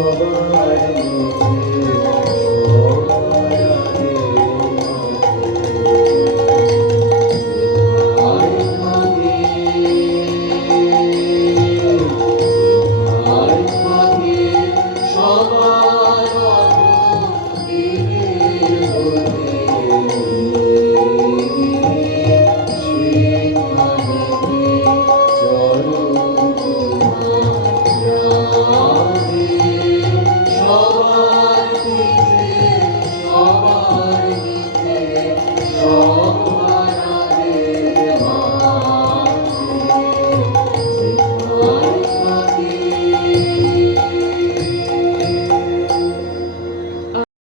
Lord.